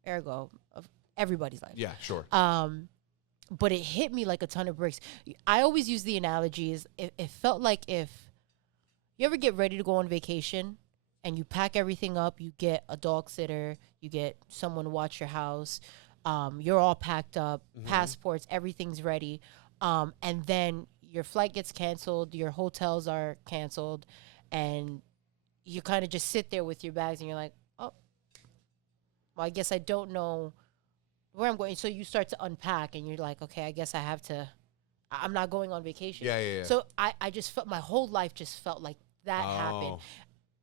Ergo of everybody's life. Yeah, sure. But it hit me like a ton of bricks. I always use the analogy is it felt like if you ever get ready to go on vacation and you pack everything up, you get a dog sitter, you get someone to watch your house, you're all packed up, passports, everything's ready, and then your flight gets canceled, your hotels are canceled, and you kind of just sit there with your bags and you're like, oh, well, I guess I don't know where I'm going. So you start to unpack and you're like, okay, I guess I'm not going on vacation. Yeah. So I just felt my whole life just felt like that happened.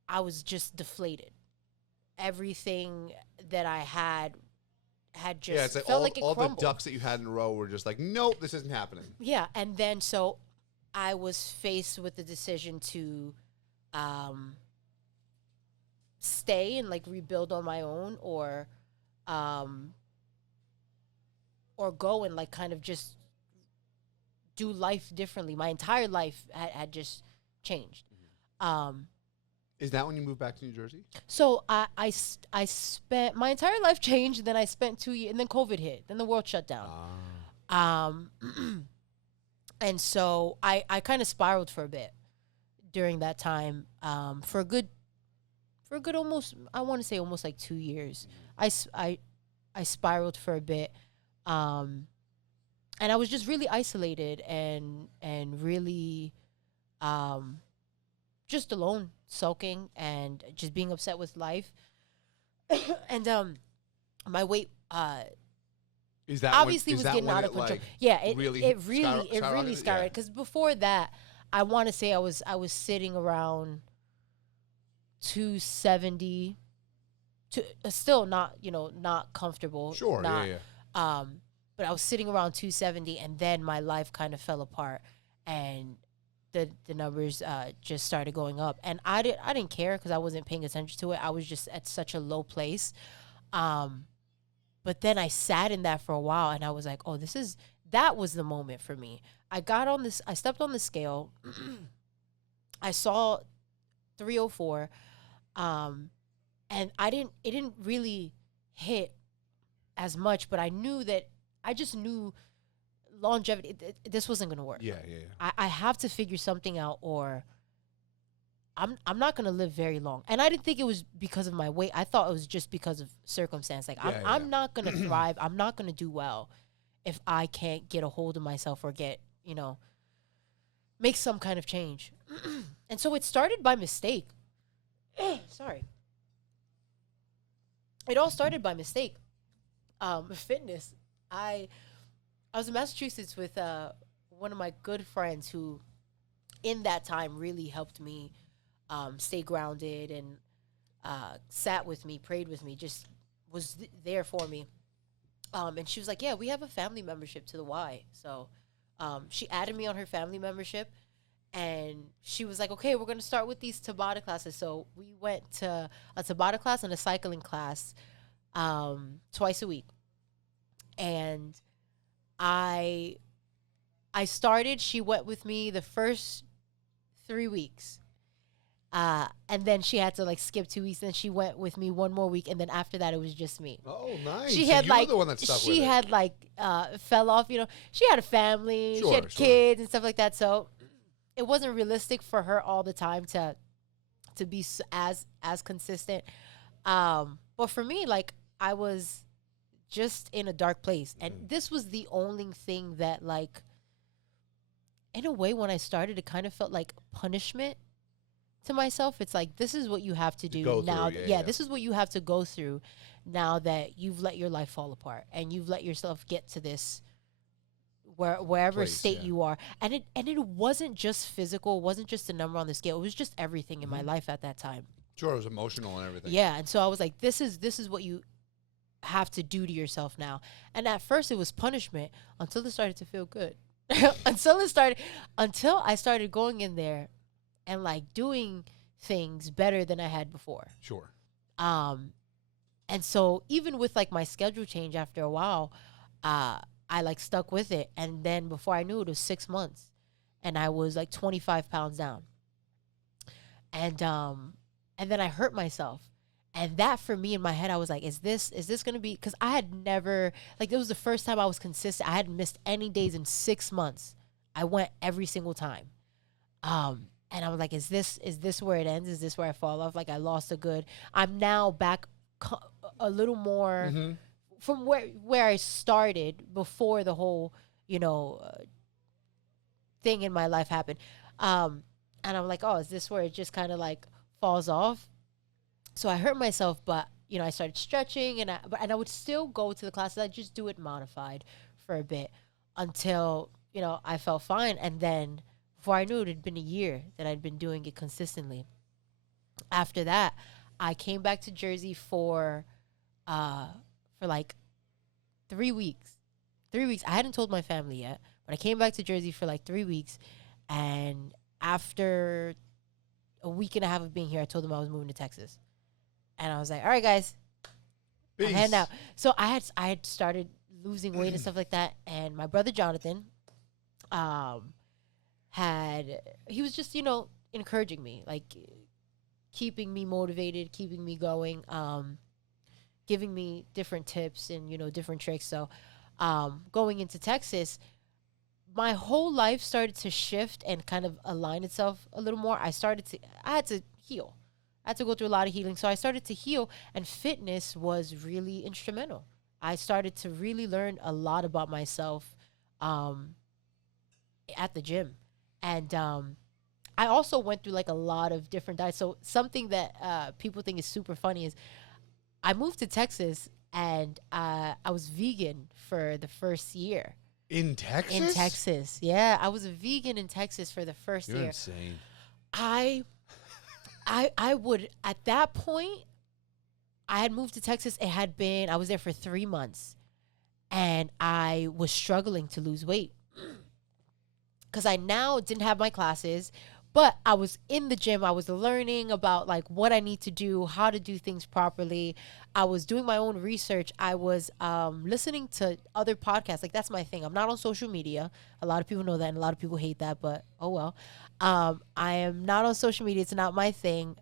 I was just deflated. Everything that I had just it's like felt like it all crumbled. the ducks that you had in a row were just like, nope, this isn't happening. Yeah, and then so I was faced with the decision to stay and like rebuild on my own or go and like kind of just do life differently. My entire life had just changed. Is that when you moved back to New Jersey? So I spent my entire life changed. Then I spent 2 years, and then COVID hit. Then the world shut down. And so I kind of spiraled for a bit during that time. For a good almost, I want to say almost like 2 years. I spiraled for a bit. And I was just really isolated and really just alone, sulking and just being upset with life. And my weight Is that obviously when, was that getting when out it of control. like Yeah, it really really skyrocketed? skyrocketed. Because before that, I want to say I was sitting around 270. Still not not comfortable. Sure, not, yeah. But I was sitting around 270, and then my life kind of fell apart, and the numbers just started going up, and I didn't care because I wasn't paying attention to it. I was just at such a low place. But then I sat in that for a while, and I was like, oh, that was the moment for me. I stepped on the scale. I saw 304, and it didn't really hit as much, but I just knew longevity, this wasn't going to work. Yeah. I have to figure something out, or I'm not going to live very long. And I didn't think it was because of my weight. I thought it was just because of circumstance. Like, I'm not going to thrive. I'm not going to do well if I can't get a hold of myself or get, make some kind of change. And so it started by mistake. Sorry. It all started by mistake. Fitness. I was in Massachusetts with one of my good friends who, in that time, really helped me stay grounded and sat with me, prayed with me, just was there for me. And she was like, yeah, we have a family membership to the Y. So she added me on her family membership. And she was like, okay, we're going to start with these Tabata classes. So we went to a Tabata class and a cycling class twice a week. And I started, she went with me the first 3 weeks. And then she had to like skip 2 weeks. And then she went with me one more week. And then after that, it was just me. Oh, nice. She so had you were like, the one that stuck with she it. had like, fell off, she had a family, she had kids and stuff like that. So it wasn't realistic for her all the time to be as consistent. But for me, like, I was just in a dark place. And this was the only thing that, like, in a way, when I started, it kind of felt like punishment to myself. It's like, this is what you have to do now. This is what you have to go through now that you've let your life fall apart and you've let yourself get to this wherever state you are. And it wasn't just physical, it wasn't just a number on the scale, it was just everything in my life at that time. Sure, it was emotional and everything. Yeah, and so I was like, this is what you have to do to yourself now. And at first it was punishment until it started to feel good. until I started going in there and like doing things better than I had before. Sure. And so even with like my schedule change after a while, I like stuck with it. And then before I knew it was 6 months and I was like 25 pounds down. And then I hurt myself. And that for me in my head, I was like, is this going to be, cause I had never, like, it was the first time I was consistent. I hadn't missed any days in 6 months. I went every single time. And I was like, is this where it ends? Is this where I fall off? Like, I lost I'm now back a little more from where I started before the whole, thing in my life happened. And I'm like, oh, is this where it just kind of like falls off? So I hurt myself, but, I started stretching and I would still go to the classes. I'd just do it modified for a bit until, I felt fine. And then before I knew it, had been a year that I'd been doing it consistently. After that, I came back to Jersey for like 3 weeks. 3 weeks. I hadn't told my family yet, but I came back to Jersey for like 3 weeks. And after a week and a half of being here, I told them I was moving to Texas. And I was like, all right, guys, Peace. I'm heading out. So I had started losing weight and stuff like that. And my brother Jonathan, he was just, encouraging me, like keeping me motivated, keeping me going, giving me different tips and, different tricks. So going into Texas, my whole life started to shift and kind of align itself a little more. I had to heal. I had to go through a lot of healing. So I started to heal, and fitness was really instrumental. I started to really learn a lot about myself at the gym. And I also went through like a lot of different diets. So something that people think is super funny is I moved to Texas and I was vegan for the first year. In Texas? In Texas, yeah. I was a vegan in Texas for the first year. You're insane. I would, at that point, I had moved to Texas. I was there for 3 months. And I was struggling to lose weight. Because I now didn't have my classes, but I was in the gym. I was learning about like what I need to do, how to do things properly. I was doing my own research. I was listening to other podcasts. Like, that's my thing. I'm not on social media. A lot of people know that, and a lot of people hate that, but oh well. I am not on social media. It's not my thing.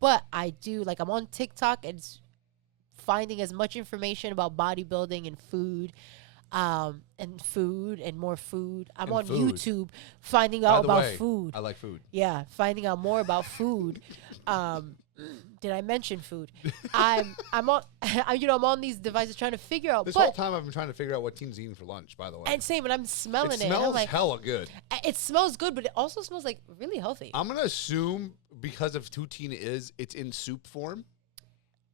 But I do, like, I'm on TikTok and finding as much information about bodybuilding and food and food and more food. I'm And on food. YouTube finding By out the about way, food. I like food. Yeah, finding out more about food. Did I mention food? I'm on I'm on these devices trying to figure out. This but whole time I've been trying to figure out what Tina's eating for lunch, by the way. and same, and I'm smelling it it. And I'm smells like, hella good. it smells good, but it also smells like really healthy. I'm going to assume because of who Tina is, it's in soup form.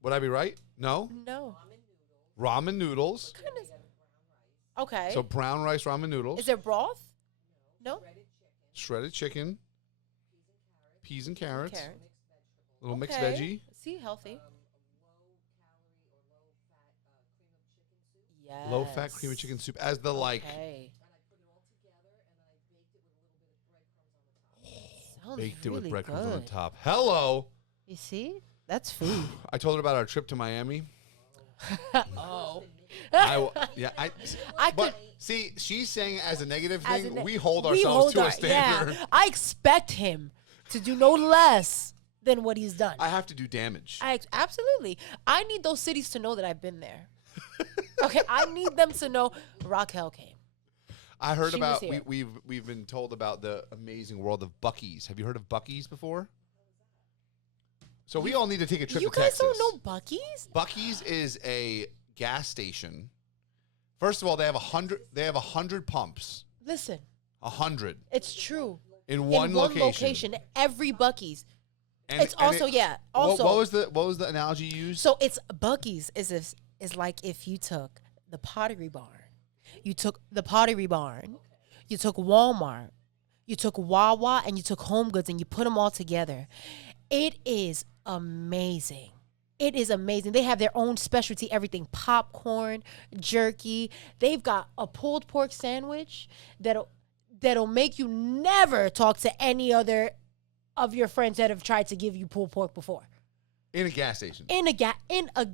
Would I be right? No? No. Ramen noodles. Okay. So brown rice ramen noodles. Is there broth? No. Shredded chicken. Peas and carrots. Carrot. Little mixed Okay. veggie. See, healthy. Yes. Low fat cream of chicken soup as the like Okay. Sounds baked it with really breadcrumbs on good. the top. Hello. You see? That's food. I told her about our trip to Miami. Oh. I I but could. see, she's saying it as a negative As thing. a ne- We hold we ourselves hold to our- a standard. Yeah. I expect him to do no less than what he's done. I have to do damage. Absolutely. I need those cities to know that I've been there. Okay, I need them to know Raquel came. I heard She was about here. we've been told about the amazing world of Buc-ee's. Have you heard of Buc-ee's before? So we all need to take a trip You to guys Texas. don't know Buc-ee's? Buc-ee's is a gas station. First of all, they have 100 pumps. Listen, 100 it's true. in one location. Every Buc-ee's. And- It's and also, yeah, also. what was the analogy you used? So it's Buc-ee's is like if you took the Pottery Barn, you took Walmart, you took Wawa, and you took Home Goods, and you put them all together. It is amazing. It is amazing. They have their own specialty, everything: popcorn, jerky. They've got a pulled pork sandwich that'll make you never talk to any other of your friends that have tried to give you pulled pork before. In a gas station. In a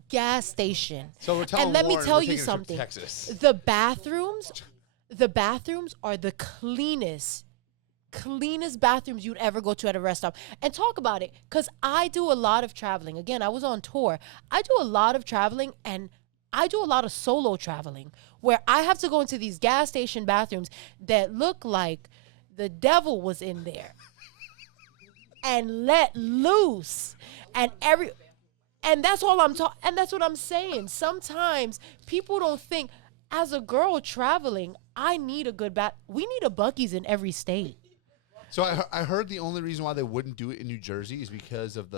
gas station. So we're telling And let me Warren tell we're you taking a trip to something. Texas. The bathrooms are the cleanest bathrooms you'd ever go to at a restaurant. And talk about it, because I do a lot of traveling. Again, I was on tour. I do a lot of traveling, and I do a lot of solo traveling where I have to go into these gas station bathrooms that look like the devil was in there and let loose. And that's all I'm talking. And that's what I'm saying. Sometimes people don't think, as a girl traveling, I need a good bath. We need a Buc-ee's in every state. So I heard the only reason why they wouldn't do it in New Jersey is because of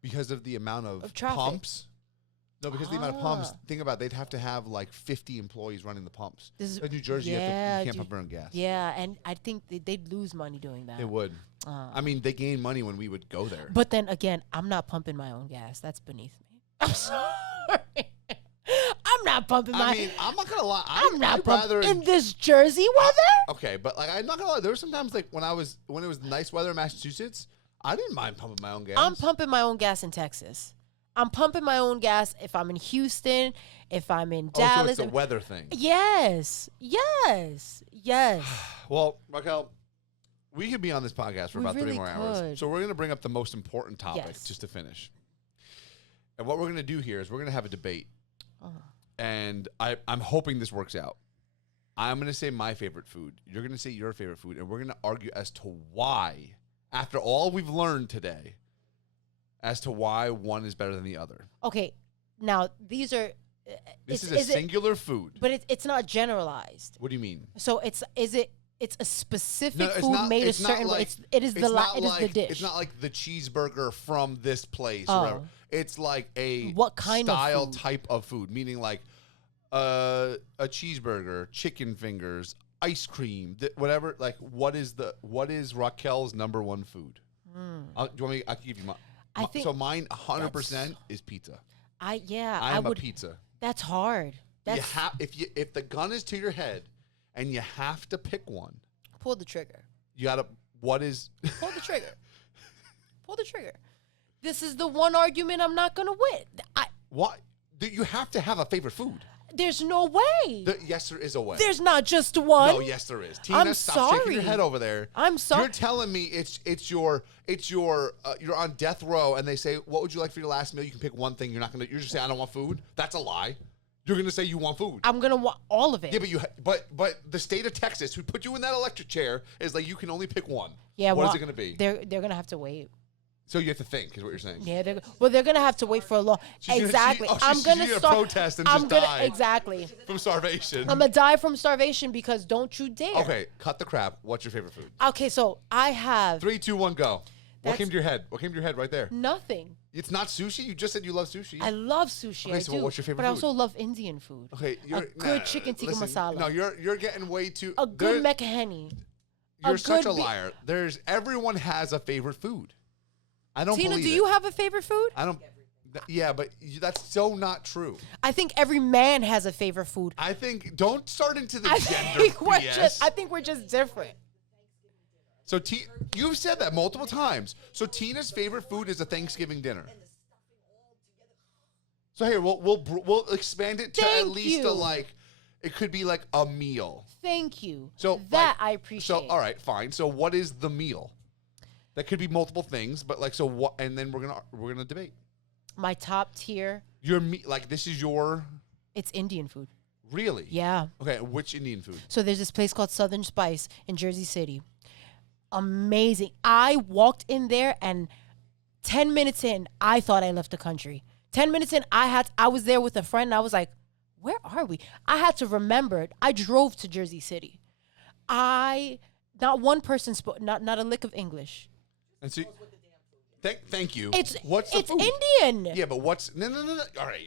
because of the amount of traffic. pumps. No, because the amount of pumps. Think about it, they'd have to have like 50 employees running the pumps. In New Jersey, you can't pump your own gas. Yeah, and I think they'd lose money doing that. They would. I mean, they gain money when we would go there. But then again, I'm not pumping my own gas. That's beneath me. I'm sorry. I'm not pumping my. I mean, I'm not gonna lie. I'm not I'd rather pumping in this Jersey weather. Okay, but like I'm not gonna lie. There were sometimes like when it was nice weather in Massachusetts, I didn't mind pumping my own gas. I'm pumping my own gas in Texas. I'm pumping my own gas if I'm in Houston, if I'm in So Dallas. it's a weather thing. Yes. Well, Raquel, we could be on this podcast for We about 3 really more hours. could. So we're going to bring up the most important topic Yes. just to finish. And what we're going to do here is we're going to have a debate. And I'm hoping this works out. I'm going to say my favorite food. You're going to say your favorite food. And we're going to argue as to why, after all we've learned today, as to why one is better than the other. Okay. Now, these are. This is a singular food. But it's not generalized. What do you mean? So it's a specific No, it's food not- made a it's not certain way. like- It is It's the not it is like, the dish. It's not like the cheeseburger from this place Oh. or whatever. It's like a What kind of style food? type of food, meaning like a cheeseburger, chicken fingers, ice cream, whatever. Like what is Raquel's number one food? Do you want me? I can give you I think so. Mine 100% is pizza. I I'm would. a pizza. That's hard. That's If the gun is to your head and you have to pick one, pull the trigger. you gotta. What is? Pull the trigger. Pull the trigger. This is the one argument I'm not gonna win. What? You have to have a favorite food. There's no way. Yes, there is a way. There's not just one. No, yes, there is. Tina, I'm stop shaking your sorry. head over there. I'm sorry. You're telling me you're on death row, and they say, "What would you like for your last meal?" You can pick one thing. You're just saying, "I don't want food." That's a lie. You're going to say you want food. I'm going to want all of it. Yeah, but the state of Texas, who put you in that electric chair, is like you can only pick one. Yeah, what is it going to be? They're going to have to wait. So you have to think, is what you're saying. Yeah, they're going to have to wait for a long. Exactly. I'm going to start protest and just die. Exactly. From starvation. I'm going to die from starvation because don't you dare. Okay, cut the crap. What's your favorite food? Okay, so I have 3, 2, 1, go. What came to your head? What came to your head right there? nothing. It's not sushi? You just said you love sushi. I love sushi. Okay, so I do. what's your favorite But I food? also love Indian food. Okay, A good chicken tikka masala. No, you're getting way too. A good mekaheni. You're such a liar. Everyone has a favorite food. I don't Tina, believe do it. you have a favorite food? I don't. Yeah, but that's so not true. I think every man has a favorite food. I think don't start into the I gender think BS. I think we're just different. So you've said that multiple times. So Tina's favorite food is a Thanksgiving dinner. So here we'll expand it to at least it could be like a meal. Thank you. So I appreciate. So all right, fine. So what is the meal? That could be multiple things, but like so what? And then we're gonna debate. My top tier. This is your. It's Indian food. Really? Yeah. Okay, which Indian food? So there's this place called Southern Spice in Jersey City. Amazing. I walked in there and 10 minutes in, I thought I left the country. 10 minutes in, I was there with a friend and I was like, where are we? I had to remember it. I drove to Jersey City. Not one person spoke, not a lick of English. And so, thank you. It's food? Indian. Yeah, but what's no. All right,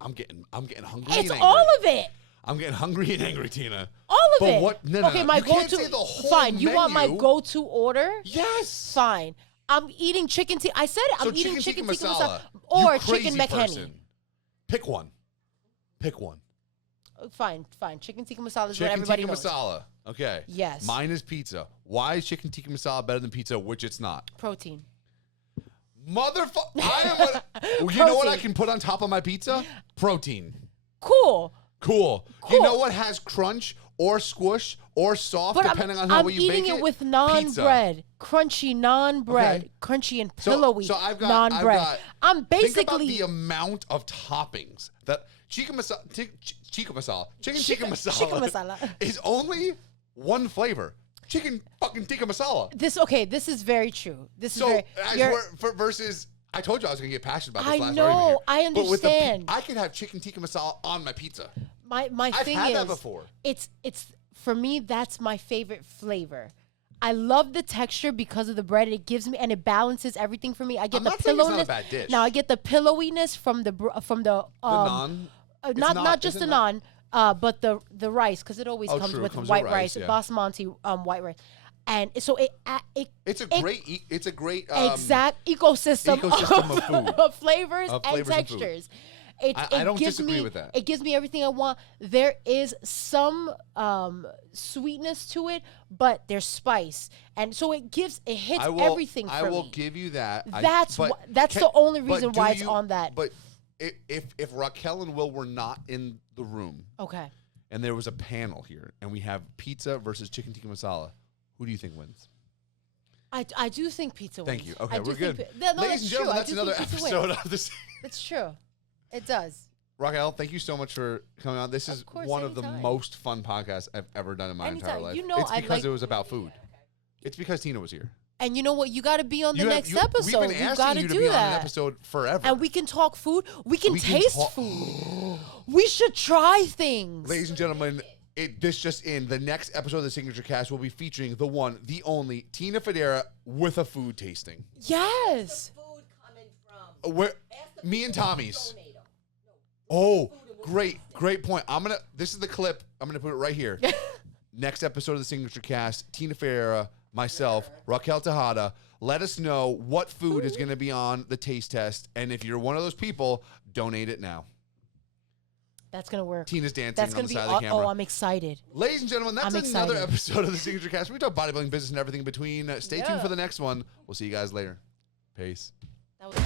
I'm getting hungry. It's and angry. all of it. I'm getting hungry and angry, Tina. All of it. What? No, okay, no. my You can't go-to. say the whole Fine. You want my menu. go-to order? Yes. Fine. I'm eating chicken tikka. I said it. So I'm eating chicken tikka masala You or crazy chicken mekani. person. Pick one. Fine. Chicken tikka masala is what Chicken everybody tikka knows. masala. Okay. Yes. Mine is pizza. Why is chicken tikka masala better than pizza, which it's not? Protein. Motherfucker. You know what I can put on top of my pizza? Protein. Cool. You know what has crunch or squish or soft, But depending on how I'm you bake it? eating it with naan Pizza. bread. Crunchy naan bread. Okay. Crunchy and So pillowy I've got, naan bread. I'm think about basically the amount of toppings that chicken tikka masala is only one flavor. Chicken fucking tikka masala. This is very true. Versus, I told you I was gonna get passionate about this I last know, argument here. I But with understand. I could have chicken tikka masala on my pizza. My I've thing had is that before. It's for me that's my favorite flavor. I love the texture because of the bread. It gives me and it balances everything for me. I get I'm the not saying it's pillowiness. not a bad dish. Now I get the pillowiness from the naan. It's not just is the it not? naan, but the rice because it always comes true. with Comes with white rice, rice, yeah. basmati white rice, and so It's a great exact ecosystem of food. of flavors Of and flavors and food. textures. I don't gives disagree me, with that. It gives me everything I want. There is some sweetness to it, but there's spice, and so it hits everything for me. I will give you that. That's the only reason why it's on that. But if Raquel and Will were not in the room, Okay. and there was a panel here, and we have pizza versus chicken tikka masala, who do you think wins? I do think pizza wins. Thank you. Okay, I do we're think good. No, Ladies and gentlemen, that's I do another think pizza wins. episode of this. It's true. It does. Raquel, thank you so much for coming on. This is course, one of the anytime. most fun podcasts I've ever done in my entire Anytime. life. You know it's I because like- it was about food. It's because Tina was here. And you know what? You got to be on the next episode. We've been You asking got you to to do be that. on an episode forever. And we can talk food. We can We can taste talk- food. We should try things. Ladies and gentlemen, this just in. The next episode of the Signature Cast will be featuring the one, the only, Tina Federa with a food tasting. Yes. Food coming from. Me and Tommy's. Oh, great point. This is the clip. I'm gonna put it right here. Next episode of the Signature Cast, Tina Federa, myself, Raquel Tejada. Let us know what food is gonna be on the taste test, and if you're one of those people, donate it now. That's going to work. Tina's dancing That's on going the to be side of the camera. Oh, I'm excited. Ladies and gentlemen, that's I'm another excited. episode of the Signature Cast. We talk bodybuilding, business, and everything in between. Stay tuned Yeah. for the next one. We'll see you guys later. Peace. That was